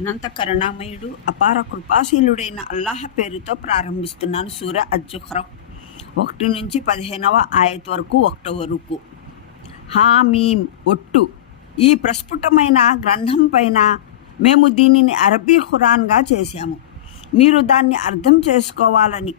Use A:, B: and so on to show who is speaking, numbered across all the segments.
A: అనంత కరుణామయుడు అపార కృపాశీలుడైన అల్లాహ్ పేరుతో ప్రారంభిస్తున్నాను సూర్య అజుహ్రం ఒకటి నుంచి పదిహేనవ ఆయత్ వరకు ఒకటో వరకు హామీం ఒట్టు. ఈ ప్రస్ఫుటమైన గ్రంథం పైన మేము దీనిని అరబీ ఖురాన్గా చేశాము. మీరు దాన్ని అర్థం చేసుకోవాలని.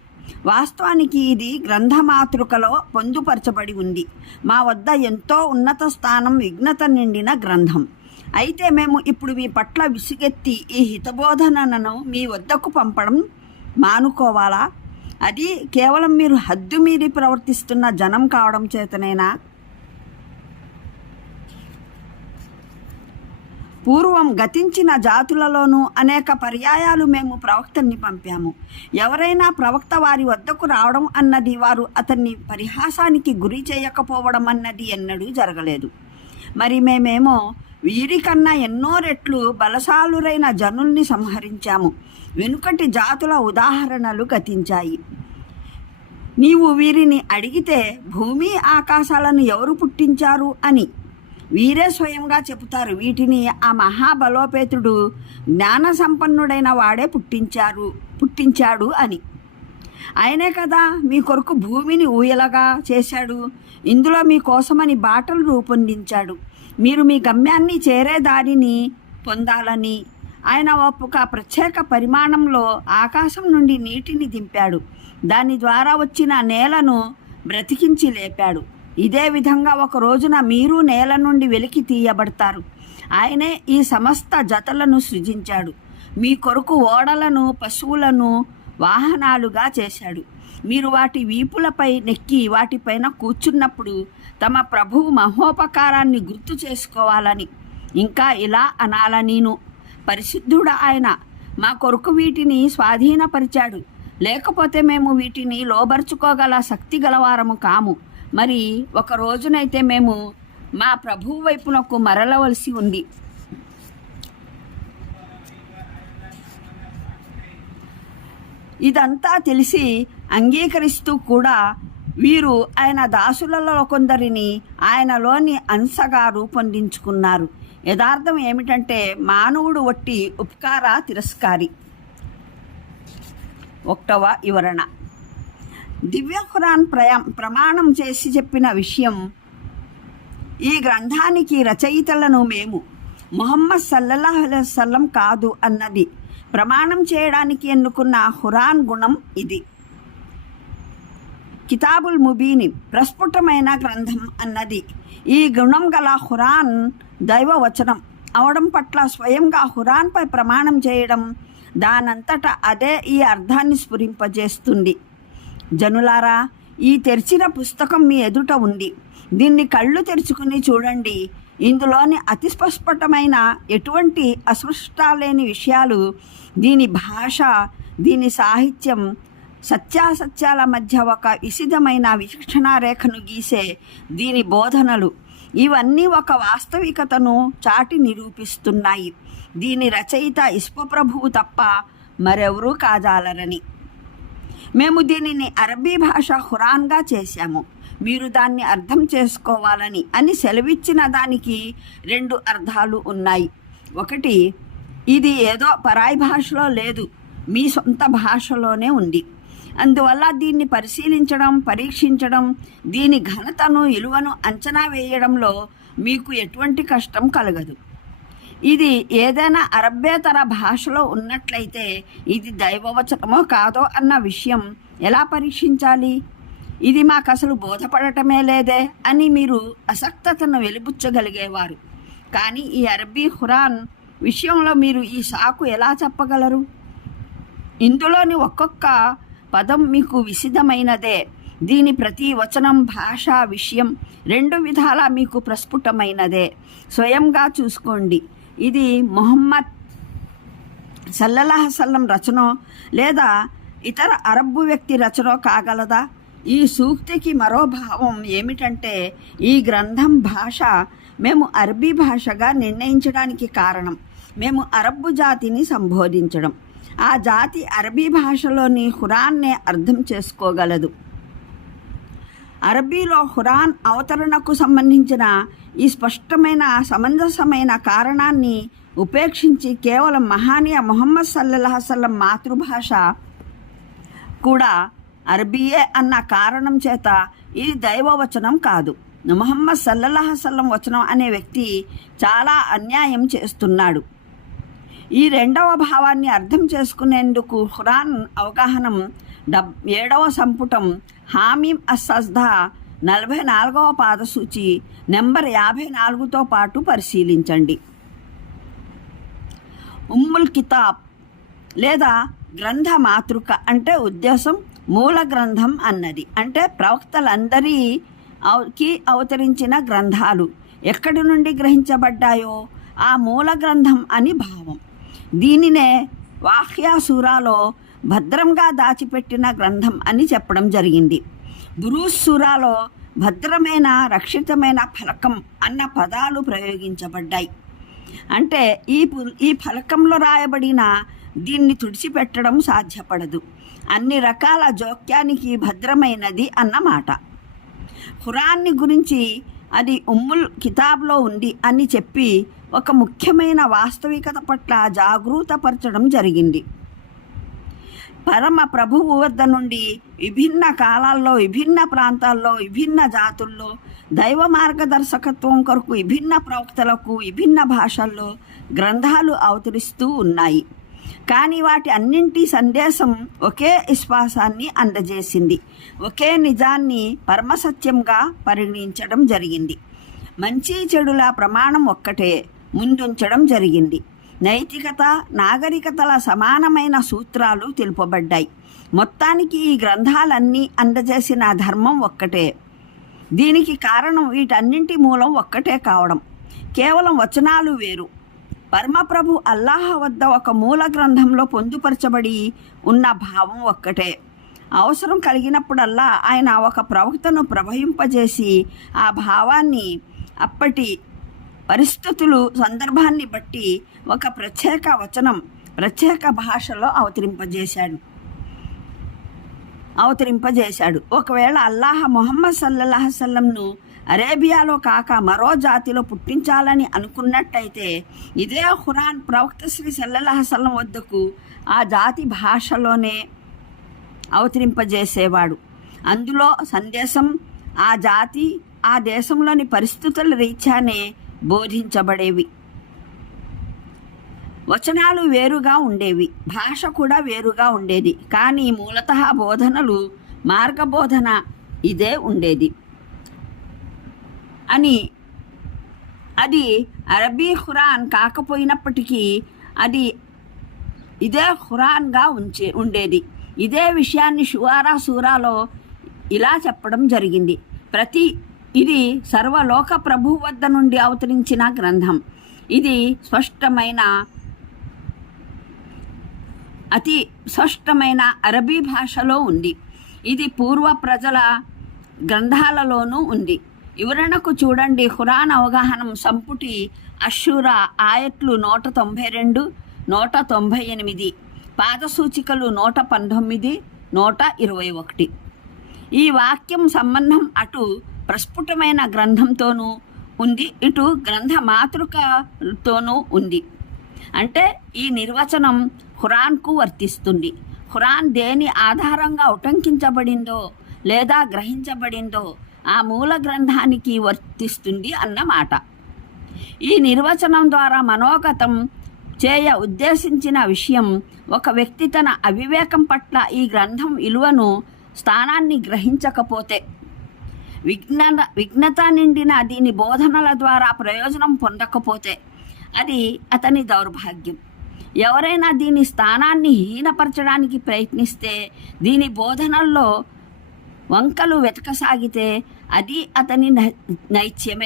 A: వాస్తవానికి ఇది గ్రంథమాతృకలో పొందుపరచబడి ఉంది. మా వద్ద ఎంతో ఉన్నత స్థానం విఘ్నత నిండిన గ్రంథం. అయితే మేము ఇప్పుడు మీ పట్ల విసుగెత్తి ఈ హితబోధనను మీ వద్దకు పంపడం మానుకోవాలా? అది కేవలం మీరు హద్దు మీరి ప్రవర్తిస్తున్న జనం కావడం చేతనేనా? పూర్వం గతించిన జాతులలోనూ అనేక పర్యాయాలు మేము ప్రవక్తని పంపాము. ఎవరైనా ప్రవక్త వారి వద్దకు రావడం అన్నది వారు అతన్ని పరిహాసానికి గురి చేయకపోవడం అన్నది ఎన్నడూ జరగలేదు. మరి మేమేమో వీరికన్నా ఎన్నో రెట్లు బలశాలురైన జనుల్ని సంహరించాము. వెనుకటి జాతుల ఉదాహరణలు గతించాయి. నీవు వీరిని అడిగితే భూమి ఆకాశాలను ఎవరు పుట్టించారు? అని. వీరే స్వయంగా చెబుతారు వీటిని ఆ మహాబలోపేతుడు జ్ఞాన సంపన్నుడైన వాడే పుట్టించారు పుట్టించాడు అని. ఆయనే కదా మీ కొరకు భూమిని ఊయలగా చేశాడు ఇందులో మీ కోసమని బాటలు రూపొందించాడు. మీరు మీ గమ్యాన్ని చేరే దారిని పొందాలని. ఆయన ఒక ప్రత్యేక పరిమాణంలో ఆకాశం నుండి నీటిని దింపాడు. దాని ద్వారా వచ్చిన నేలను బ్రతికించి లేపాడు. ఇదే విధంగా ఒక రోజున మీరు నేల నుండి వెలికి తీయబడతారు. ఆయనే ఈ సమస్త జతలను సృజించాడు. మీ కొరకు ఓడలను పశువులను వాహనాలుగా చేశాడు. మీరు వాటి వీపులపై నెక్కి వాటిపైన కూర్చున్నప్పుడు తమ ప్రభువు మహోపకారాన్ని గుర్తు చేసుకోవాలని. ఇంకా ఇలా అనాలనీను పరిశుద్ధుడు ఆయన మా కొరకు వీటిని స్వాధీనపరిచాడు. లేకపోతే మేము వీటిని లోబరుచుకోగల శక్తి గలవారము కాము. మరి ఒక రోజునైతే మేము మా ప్రభువు వైపునకు మరలవలసి ఉంది. ఇదంతా తెలిసి అంగీకరిస్తూ కూడా వీరు ఆయన దాసులలో కొందరిని ఆయనలోని అంశగా రూపొందించుకున్నారు. యథార్థం ఏమిటంటే మానవుడు వట్టి ఉపకార తిరస్కారి. ఒకటవ వివరణ. దివ్య ఖురాన్ ప్రయా ప్రమాణం చేసి చెప్పిన విషయం ఈ గ్రంథానికి రచయితలను మేము. మొహమ్మద్ సల్లల్లాహు సల్లం కాదు అన్నది. ప్రమాణం చేయడానికి ఎన్నుకున్న హురాన్ గుణం ఇది. కితాబుల్ ముబీని ప్రస్ఫుటమైన గ్రంథం అన్నది. ఈ గుణం గల హురాన్ దైవవచనం. అవడం పట్ల స్వయంగా హురాన్పై ప్రమాణం చేయడం దానంతట అదే ఈ అర్థాన్ని స్ఫురింపజేస్తుంది. జనులారా ఈ తెరిచిన పుస్తకం మీ ఎదుట ఉంది. దీన్ని కళ్ళు తెరుచుకుని చూడండి. ఇందులోని అతి స్పష్టమైన ఎటువంటి అస్పష్టాలేని విషయాలు దీని భాష దీని సాహిత్యం సత్యాసత్యాల మధ్య ఒక విశిధమైన విచక్షణ రేఖను గీసే దీని బోధనలు. ఇవన్నీ ఒక వాస్తవికతను చాటి నిరూపిస్తున్నాయి. దీని రచయిత ఇష్పప్రభువు తప్ప మరెవరూ కాజాలరని. మేము దీనిని అరబీ భాష హురాన్గా చేశాము. మీరు దాన్ని అర్థం చేసుకోవాలని అని సెలవిచ్చిన దానికి రెండు అర్థాలు ఉన్నాయి. ఒకటి ఇది ఏదో పరాయి భాషలో లేదు మీ సొంత భాషలోనే ఉంది. అందువల్ల దీన్ని పరిశీలించడం పరీక్షించడం దీని ఘనతను విలువను అంచనా వేయడంలో మీకు ఎటువంటి కష్టం కలగదు. ఇది ఏదైనా అరబ్బేతర భాషలో ఉన్నట్లయితే ఇది దైవవచనమో కాదో అన్న విషయం ఎలా పరీక్షించాలి? ఇది మాకు అసలు బోధపడటమే లేదే అని మీరు అసక్తతను వెలిబుచ్చగలిగేవారు. కానీ ఈ అరబీ ఖురాన్ విషయంలో మీరు ఈ సాకు ఎలా చెప్పగలరు? ఇందులోని ఒక్కొక్క పదం మీకు విసిదమైనదే దీని ప్రతి వచనం భాష విషయం రెండు విధాలా మీకు ప్రస్ఫుటమైనదే. స్వయంగా చూసుకోండి. ఇది మొహమ్మద్ సల్లల్లాహ రచనో లేదా ఇతర అరబ్బు వ్యక్తి రచనో కాగలదా? ఈ సూక్తికి మరో భావం ఏమిటంటే ఈ గ్రంథం భాష మేము అరబీ భాషగా నిర్ణయించడానికి కారణం. మేము అరబ్బు జాతిని సంబోధించడం. ఆ జాతి అరబీ భాషలోని హురాన్నే అర్థం చేసుకోగలదు. అరబీలో హురాన్ అవతరణకు సంబంధించిన ఈ స్పష్టమైన సమంజసమైన కారణాన్ని ఉపేక్షించి కేవలం మహానీయ మొహమ్మద్ సల్లహసల్లం మాతృభాష కూడా అరబియే అన్న కారణం చేత ఇది దైవవచనం కాదు. మొహమ్మద్ సల్లల్లాహసల్లం వచనం అనే వ్యక్తి చాలా అన్యాయం చేస్తున్నాడు. ఈ రెండవ భావాన్ని అర్థం చేసుకునేందుకు ఖురాన్ అవగాహనం డబ్ ఏడవ సంపుటం హామీం అసజ్దా నలభై నాలుగవ పాదసూచి నెంబర్ యాభై నాలుగుతో పాటు పరిశీలించండి. ఉమ్ముల్ కితాబ్ లేదా గ్రంథ మాతృక అంటే ఉద్దేశం మూల గ్రంథం అన్నది. అంటే ప్రవక్తలందరి అవతరించిన గ్రంథాలు ఎక్కడి నుండి గ్రహించబడ్డాయో ఆ మూల గ్రంథం అని భావం. దీనినే వాహ్యాసురాలో భద్రంగా దాచిపెట్టిన గ్రంథం అని చెప్పడం జరిగింది. బురూస్ సూరాలో భద్రమైన రక్షితమైన ఫలకం అన్న పదాలు ప్రయోగించబడ్డాయి. అంటే ఈ ఈ ఫలకంలో రాయబడిన దీన్ని తుడిచిపెట్టడం సాధ్యపడదు. అన్ని రకాల జోక్యానికి భద్రమైనది అన్నమాట. ఖురాన్ని గురించి అది ఉమ్ముల్ కితాబ్లో ఉంది అని చెప్పి ఒక ముఖ్యమైన వాస్తవికత పట్ల జాగృతపరచడం జరిగింది. పరమ ప్రభువు వద్ద నుండి విభిన్న కాలాల్లో విభిన్న ప్రాంతాల్లో విభిన్న జాతుల్లో దైవ మార్గదర్శకత్వం కొరకు విభిన్న ప్రవక్తలకు విభిన్న భాషల్లో గ్రంథాలు అవతరిస్తూ ఉన్నాయి. కానీ వాటి అన్నింటి సందేశం ఒకే విశ్వాసాన్ని అందజేసింది. ఒకే నిజాన్ని పరమసత్యంగా పరిగణించడం జరిగింది. మంచి చెడుల ప్రమాణం ఒక్కటే ముందుంచడం జరిగింది. నైతికత నాగరికతల సమానమైన సూత్రాలు తెలుపబడ్డాయి. మొత్తానికి ఈ గ్రంథాలన్నీ అందజేసిన ధర్మం ఒక్కటే. దీనికి కారణం వీటన్నింటి మూలం ఒక్కటే కావడం. కేవలం వచనాలు వేరు. పరమప్రభు అల్లాహ వద్ద ఒక మూల గ్రంథంలో పొందుపరచబడి ఉన్న భావం ఒక్కటే. అవసరం కలిగినప్పుడల్లా ఆయన ఒక ప్రవక్తను ప్రభవింపజేసి ఆ భావాన్ని అప్పటి పరిస్థితులు సందర్భాన్ని బట్టి ఒక ప్రత్యేక వచనం ప్రత్యేక భాషలో అవతరింపజేశాడు. అవతరింపజేశాడు. ఒకవేళ అల్లాహ మొహమ్మద్ సల్లల్లాహసల్లంను అరేబియాలో కాక మరో జాతిలో పుట్టించాలని అనుకున్నట్టయితే ఇదే ఖురాన్ ప్రవక్త శ్రీ సల్లల్లాహ హసలం వద్దకు ఆ జాతి భాషలోనే అవతరింపజేసేవాడు. అందులో సందేశం ఆ జాతి ఆ దేశంలోని పరిస్థితుల రీత్యానే బోధించబడేవి. వచనాలు వేరుగా ఉండేవి. భాష కూడా వేరుగా ఉండేది. కానీ మూలత బోధనలు మార్గబోధన ఇదే ఉండేది. అని. అది అరబీ ఖురాన్ కాకపోయినప్పటికీ అది ఇదే ఖురాన్గా ఉంచే ఉండేది. ఇదే విషయాన్ని షువారా సూరాలో ఇలా చెప్పడం జరిగింది. ప్రతి ఇది సర్వలోక ప్రభు వద్ద నుండి అవతరించిన గ్రంథం. ఇది స్పష్టమైన అతి స్పష్టమైన అరబీ భాషలో ఉంది. ఇది పూర్వ ప్రజల గ్రంథాలలోనూ ఉంది. వివరణకు చూడండి. హురాన్ అవగాహన సంపుటి అషూరా ఆయట్లు నూట తొంభై రెండు నూట తొంభై ఎనిమిది పాదసూచికలు నూట పంతొమ్మిది నూట ఇరవై ఒకటి. ఈ వాక్యం సంబంధం అటు ప్రస్ఫుటమైన గ్రంథంతోనూ ఉంది ఇటు గ్రంథ మాతృకతోనూ ఉంది. అంటే ఈ నిర్వచనం హురాన్కు వర్తిస్తుంది. హురాన్ దేని ఆధారంగా ఉటంకించబడిందో లేదా గ్రహించబడిందో ఆ మూల గ్రంథానికి వర్తిస్తుంది అన్నమాట. ఈ నిర్వచనం ద్వారా మనోగతం చేయ ఉద్దేశించిన విషయం ఒక వ్యక్తి తన అవివేకం పట్ల ఈ గ్రంథం విలువను స్థానాన్ని గ్రహించకపోతే విఘ్న విఘ్నత నిండిన దీని బోధనల ద్వారా ప్రయోజనం పొందకపోతే అది అతని దౌర్భాగ్యం. ఎవరైనా దీని స్థానాన్ని హీనపరచడానికి ప్రయత్నిస్తే దీని బోధనల్లో వంకలు వెతకసాగితే అది అతని నైత్యమే